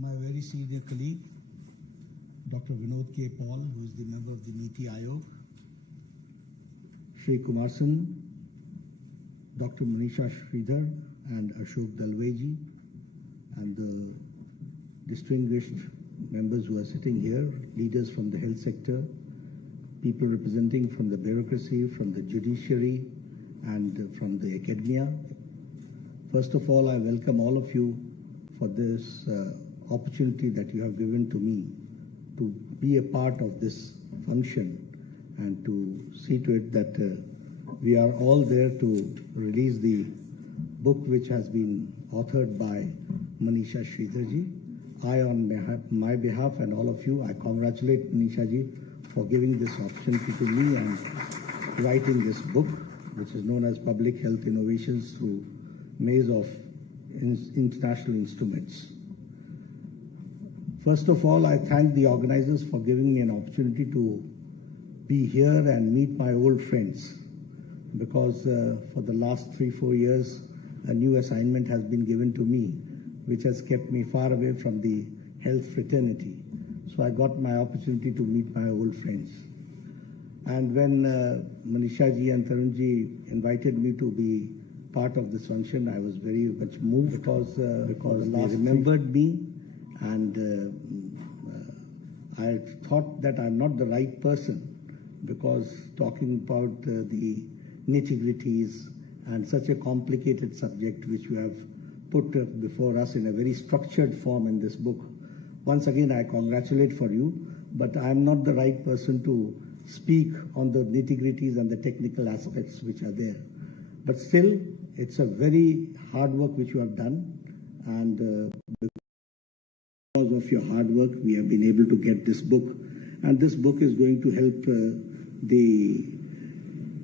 my very senior colleague, Dr. Vinod K. Paul, who is the member of the Niti Aayog, Shri Kumarsan, Dr. Manisha Sridhar, and Ashok Dalveji, and the distinguished members who are sitting here, leaders from the health sector, people representing from the bureaucracy, from the judiciary, and from the academia. First of all, I welcome all of you for this opportunity that you have given to me to be a part of this function and to see to it that we are all there to release the book which has been authored by Manisha Sridharji. I, on my behalf and all of you, I congratulate Manisha ji for giving this opportunity to me and writing this book, which is known as Public Health Innovations through Maze of Int'l Instruments. First of all, I thank the organizers for giving me an opportunity to be here and meet my old friends, because for the last 3-4 years, a new assignment has been given to me, which has kept me far away from the health fraternity. So I got my opportunity to meet my old friends. And when Manisha ji and Tarun ji invited me to be part of this function, I was very much moved because they remembered me, and I thought that I'm not the right person, because talking about the nitty-gritties and such a complicated subject which you have put before us in a very structured form in this book. Once again, I congratulate for you, but I'm not the right person to speak on the nitty-gritties and the technical aspects which are there. But still, it's a very hard work which you have done, and because of your hard work, we have been able to get this book. And this book is going to help the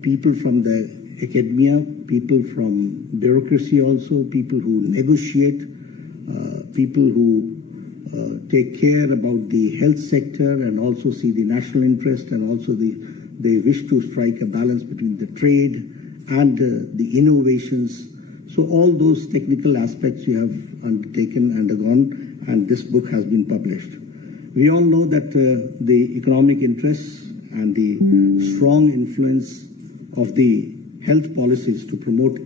people from the academia, people from bureaucracy also, people who negotiate, people who take care about the health sector and also see the national interest, and also they wish to strike a balance between the trade and the innovations. So all those technical aspects you have undertaken, undergone, and this book has been published. We all know that the economic interests and the strong influence of the health policies to promote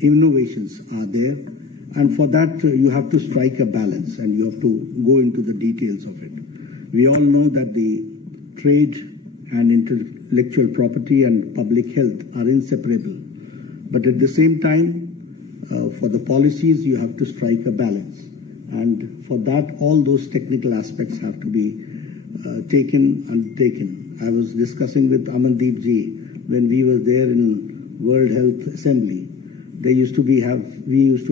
innovations are there, and for that you have to strike a balance and you have to go into the details of it. We all know that the trade and intellectual property and public health are inseparable, but at the same time, for the policies you have to strike a balance, and for that all those technical aspects have to be undertaken. I was discussing with Amandeep ji when we were there in World Health Assembly. We used to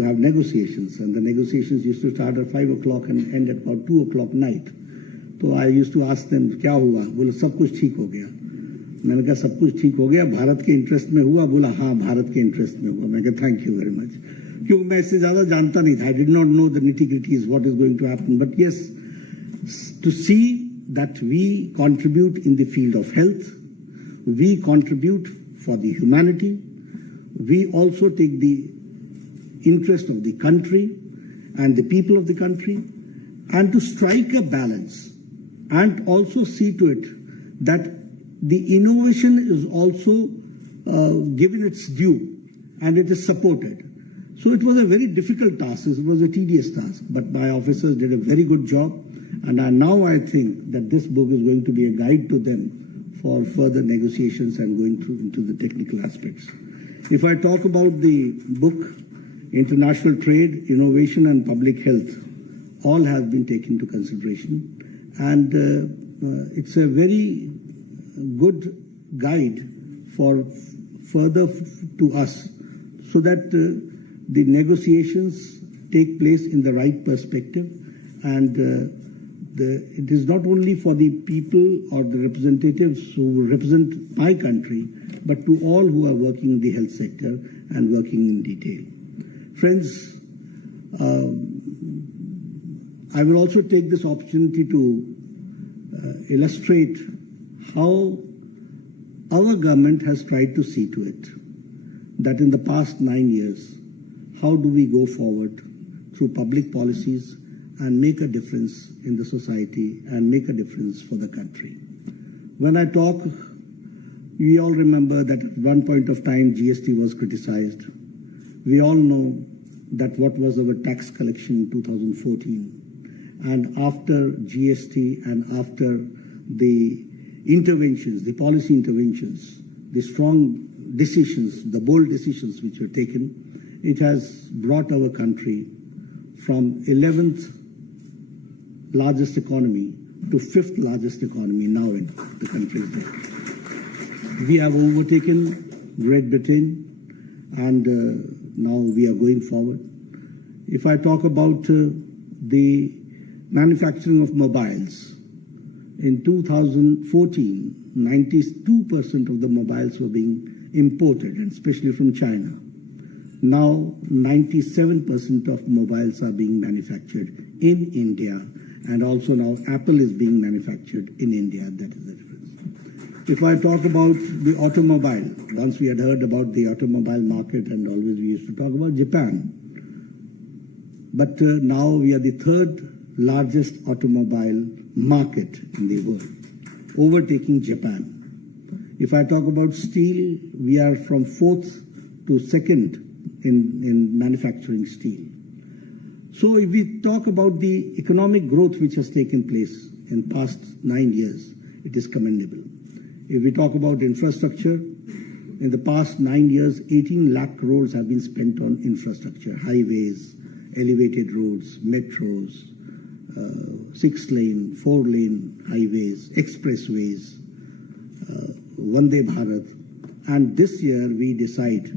have negotiations, and the negotiations used to start at 5 o'clock and end at about 2 o'clock night. So I used to ask them, क्या हुआ? बोला सब कुछ ठीक हो गया. मैंने कहा सब कुछ ठीक हो गया, भारत के इंटरेस्ट में हुआ? बोला हाँ, भारत के इंटरेस्ट में हुआ. मैं कहा थैंक यू वेरी मच, क्योंकि मैं इससे ज्यादा जानता नहीं था. I did not know the nitty-gritties, what is going to happen. But yes, to see that we contribute in the field of health, we contribute for the humanity, we also take the interest of the country and the people of the country, and to strike a balance and also see to it that the innovation is also given its due and it is supported. So it was a very difficult task, it was a tedious task, but my officers did a very good job, and now I think that this book is going to be a guide to them for further negotiations and going through into the technical aspects. If I talk about the book, international trade, innovation and public health, all have been taken into consideration, and it's a very good guide for further to us, so that the negotiations take place in the right perspective, and it is not only for the people or the representatives who represent my country, but to all who are working in the health sector and working in detail. Friends, I will also take this opportunity to illustrate how our government has tried to see to it that in the past 9 years, how do we go forward through public policies and make a difference in the society and make a difference for the country. When I talk, we all remember that at one point of time GST was criticized. We all know that what was our tax collection in 2014. And after GST and after the interventions, the policy interventions, the strong decisions, the bold decisions which were taken, it has brought our country from 11th largest economy to 5th largest economy now in the country. We have overtaken Great Britain, and now we are going forward. If I talk about the manufacturing of mobiles, in 2014, 92% of the mobiles were being imported, and especially from China. Now, 97% of mobiles are being manufactured in India, and also now Apple is being manufactured in India. That is the difference. If I talk about the automobile, once we had heard about the automobile market, and always we used to talk about Japan. But now we are the third largest automobile market in the world, overtaking Japan. If I talk about steel, we are from 4th to 2nd in manufacturing steel. So if we talk about the economic growth which has taken place in past 9 years, it is commendable. If we talk about infrastructure, in the past 9 years, 18 lakh crores have been spent on infrastructure, highways, elevated roads, metros, 6-lane, 4-lane highways, expressways, Vande Bharat. And this year we decide,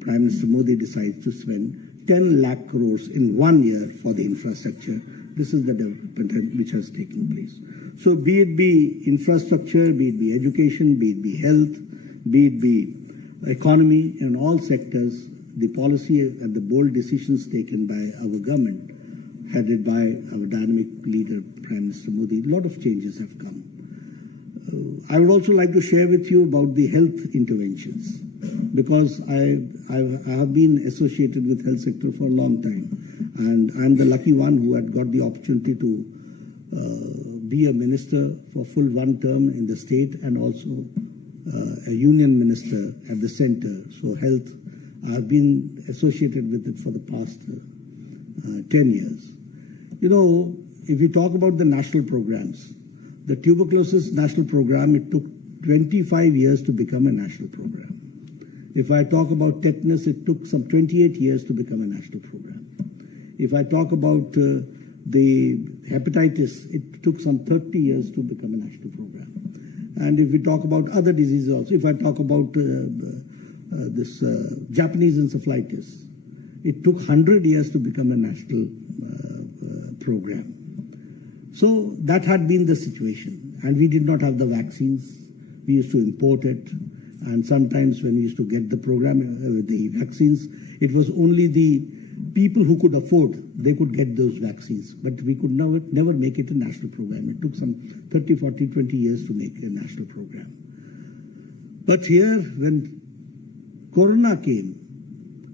Prime Minister Modi decides to spend 10 lakh crores in 1 year for the infrastructure. This is the development which has taken place. So be it be infrastructure, be it be education, be it be health, be it be economy, in all sectors, the policy and the bold decisions taken by our government, headed by our dynamic leader, Prime Minister Modi, a lot of changes have come. I would also like to share with you about the health interventions, because I have been associated with health sector for a long time, and I'm the lucky one who had got the opportunity to be a minister for full 1 term in the state, and also a union minister at the center. So health, I've been associated with it for the past 10 years. You know, if we talk about the national programs, the tuberculosis national program, it took 25 years to become a national program. If I talk about tetanus, it took some 28 years to become a national program. If I talk about the hepatitis, it took some 30 years to become a national program. And if we talk about other diseases also, if I talk about this Japanese encephalitis, it took 100 years to become a national program. So that had been the situation, and we did not have the vaccines. We used to import it, and sometimes when we used to get the program, the vaccines, it was only the people who could afford, they could get those vaccines, but we could never make it a national program. It took some 30, 40, 20 years to make a national program. But here, when Corona came,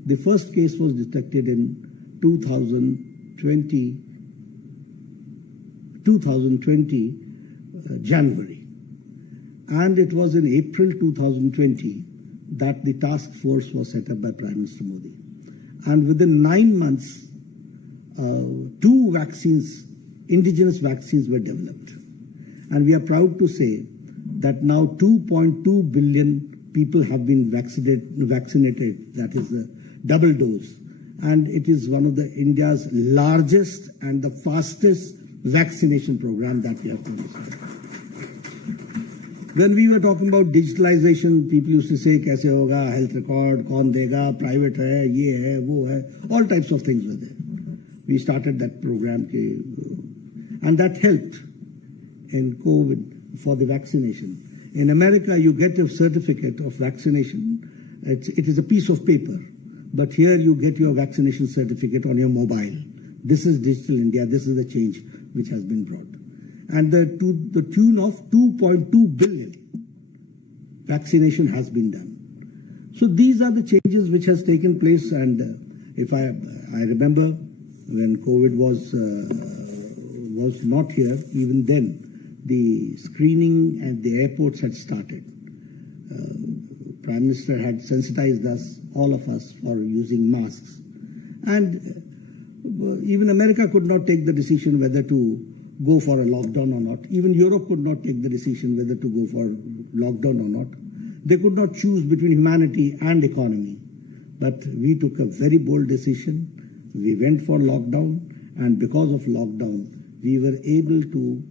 the first case was detected in 2020 January. And it was in April 2020 that the task force was set up by Prime Minister Modi. And within 9 months, 2 vaccines, indigenous vaccines were developed. And we are proud to say that now 2.2 billion people have been vaccinated, that is the double dose. And it is one of the India's largest and the fastest vaccination program that we have conducted. When we were talking about digitalization, people used to say, "Kaise hoga, health record, kaun dega, private hai, ye hai, wo hai," all types of things were there. We started that program, and that helped in COVID for the vaccination. In America, you get a certificate of vaccination. It is a piece of paper, but here you get your vaccination certificate on your mobile. This is Digital India. This is the change which has been brought. And to the tune of 2.2 billion vaccination has been done. So these are the changes which has taken place. And if I remember when COVID was not here, even then, the screening at the airports had started. Prime Minister had sensitized us, all of us, for using masks. And even America could not take the decision whether to go for a lockdown or not. Even Europe could not take the decision whether to go for lockdown or not. They could not choose between humanity and economy. But we took a very bold decision. We went for lockdown, and because of lockdown, we were able to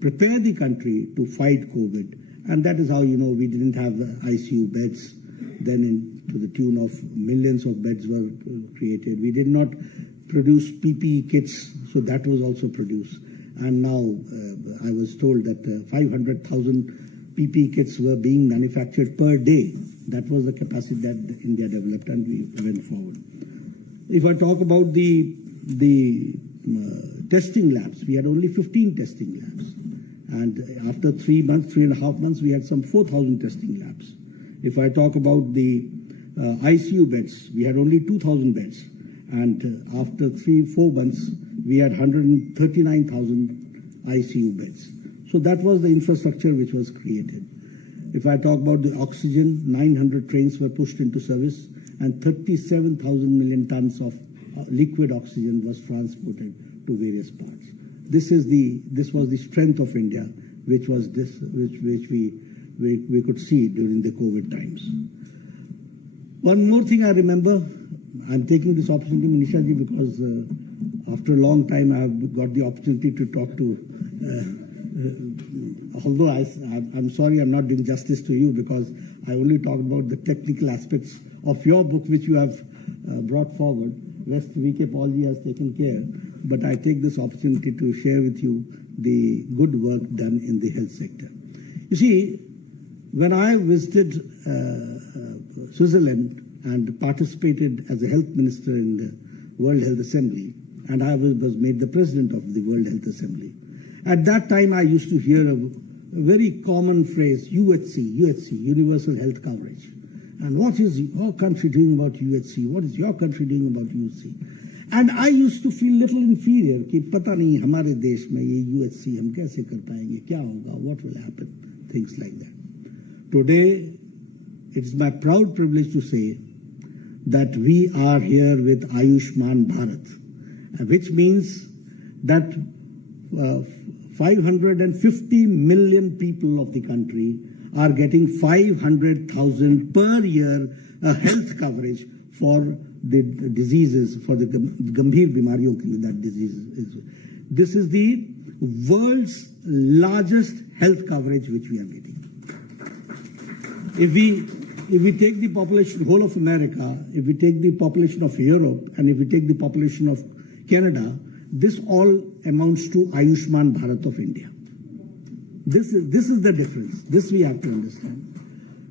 prepare the country to fight COVID. And that is how, we didn't have ICU beds. Then to the tune of millions of beds were created. We did not produce PPE kits, so that was also produced. And now I was told that 500,000 PPE kits were being manufactured per day. That was the capacity that India developed, and we went forward. If I talk about the testing labs, we had only 15 testing labs. And after 3.5 months, we had some 4,000 testing labs. If I talk about the ICU beds, we had only 2,000 beds. And after 3-4 months, we had 139,000 ICU beds. So that was the infrastructure which was created. If I talk about the oxygen, 900 trains were pushed into service, and 37,000 million tons of liquid oxygen was transported to various parts. This was the strength of India, which we could see during the COVID times. One more thing I remember, I'm taking this opportunity, Manisha ji, because after a long time I have got the opportunity to talk to, although I'm sorry I'm not doing justice to you, because I only talked about the technical aspects of your book which you have brought forward. Rest VK Paul ji has taken care, but I take this opportunity to share with you the good work done in the health sector. You see, when I visited Switzerland and participated as a health minister in the World Health Assembly, and I was made the president of the World Health Assembly. At that time, I used to hear a very common phrase, UHC, Universal Health Coverage. And what is your country doing about UHC? What is your country doing about UHC? And I used to feel little inferior कि पता नहीं हमारे देश में ये UHC हम कैसे कर पाएंगे, क्या होगा, what will happen, things like that. Today, it is my proud privilege to say that we are here with Ayushman Bharat, which means that 550 million people of the country are getting 500,000 per year health coverage for the diseases, for the gambhir bimariyon ke liye that disease is. This is the world's largest health coverage which we are getting. If we take the population, whole of America, if we take the population of Europe, and if we take the population of Canada, this all amounts to Ayushman Bharat of India. This is the difference. This we have to understand.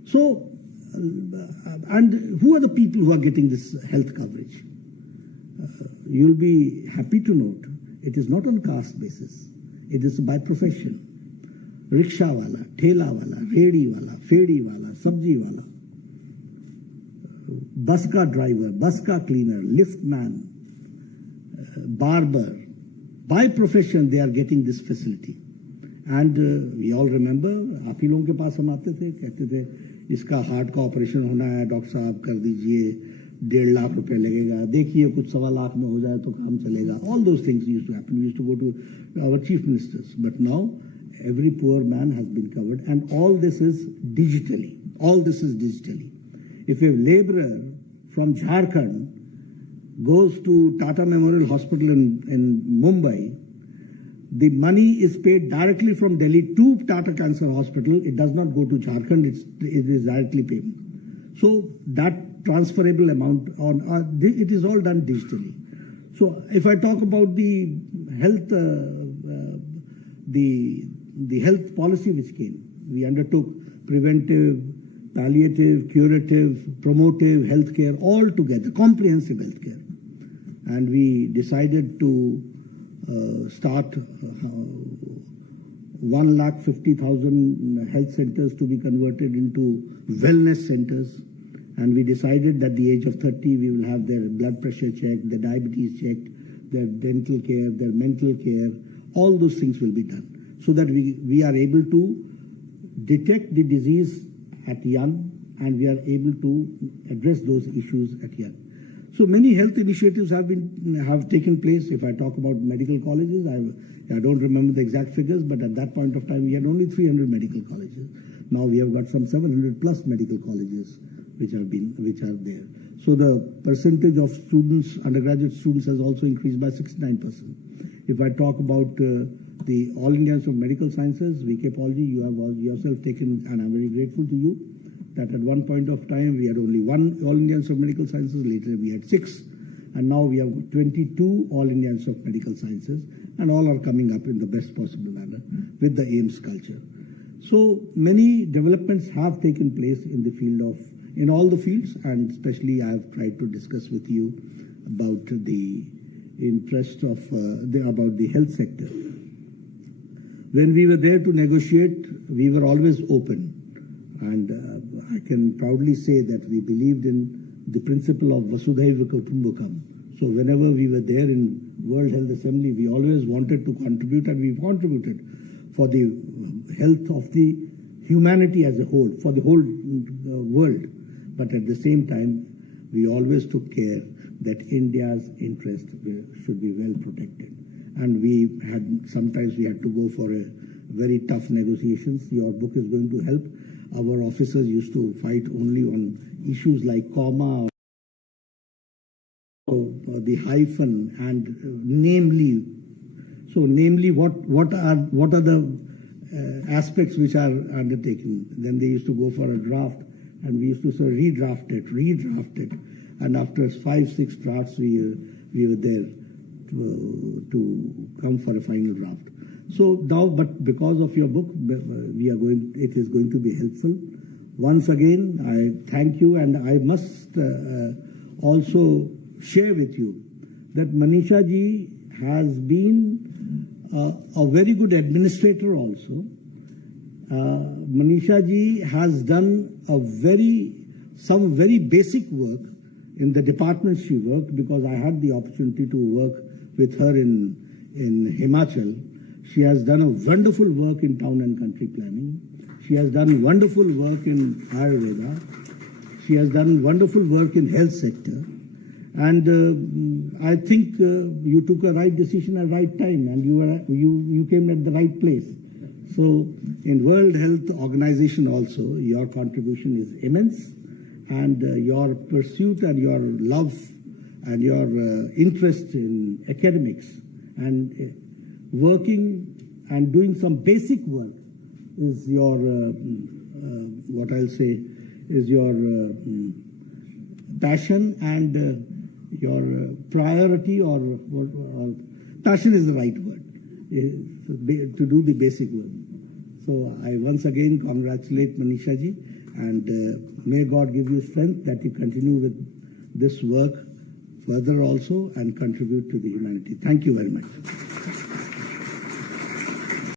So, and who are the people who are getting this health coverage? You'll be happy to note, it is not on caste basis. It is by profession. Rickshaw wala, thela wala, redi wala, fedi wala, sabji wala, bus car driver, bus car cleaner, lift man, barber. By profession, they are getting this facility. And we all remember, आप ही लोगों के पास हम आते थे, कहते थे इसका heart का ऑपरेशन होना है, डॉक्टर साहब कर दीजिए, 1.5 लाख रुपए लगेगा, देखिए कुछ 1.25 लाख में हो जाए तो काम चलेगा. All those things used to happen. We used to go to our chief ministers. But now, every poor man has been covered, and all this is digitally. All this is digitally. If a laborer from Jharkhand goes to Tata Memorial Hospital in Mumbai, the money is paid directly from Delhi to Tata Cancer Hospital. It does not go to Jharkhand. It is directly paid. So that transferable amount, it is all done digitally. So if I talk about the health, the health policy which came, we undertook preventive, palliative, curative, promotive healthcare all together, comprehensive healthcare. And we decided to start 150,000 health centers to be converted into wellness centers. And we decided that at the age of 30, we will have their blood pressure checked, their diabetes checked, their dental care, their mental care, all those things will be done so that we are able to detect the disease at young and we are able to address those issues at young. So many health initiatives have taken place. If I talk about medical colleges, I don't remember the exact figures, but at that point of time we had only 300 medical colleges. Now we have got some 700 plus medical colleges which are there. So the percentage of students, undergraduate students, has also increased by 69%. If I talk about the All Indians of Medical Sciences, VK Paulji, you have yourself taken, and I'm very grateful to you, that at one point of time we had only one All Indians of Medical Sciences, later we had 6, and now we have 22 All Indians of Medical Sciences, and all are coming up in the best possible manner with the AIMS culture. So many developments have taken place in the field in all the fields, and especially I have tried to discuss with you about the interest of about the health sector. When we were there to negotiate, we were always open, and I can proudly say that we believed in the principle of Vasudhaiva Kutumbakam. So whenever we were there in World Health Assembly, we always wanted to contribute, and we've contributed for the health of the humanity as a whole, for the whole world. But at the same time, we always took care that India's interest should be well protected. And sometimes we had to go for a very tough negotiations. Your book is going to help. Our officers used to fight only on issues like comma, or the hyphen, and namely. So namely what are the aspects which are undertaken. Then they used to go for a draft, and we used to say redraft it, and after 5-6 drafts we were there to come for a final draft. So now, but because of your book, it is going to be helpful. Once again, I thank you, and I must also share with you that Manisha ji has been a very good administrator also. Manisha ji has done some very basic work in the department she worked, because I had the opportunity to work with her in Himachal. She has done a wonderful work in town and country planning. She has done wonderful work in Ayurveda. She has done wonderful work in health sector. And I think you took a right decision at the right time, and you came at the right place. So in World Health Organization also, your contribution is immense, and your pursuit and your love and your interest in academics and working and doing some basic work is your, what I'll say, is your passion and your priority, or passion is the right word, to do the basic work. So I once again congratulate Manisha ji, and may God give you strength that you continue with this work further also and contribute to the humanity. Thank you very much.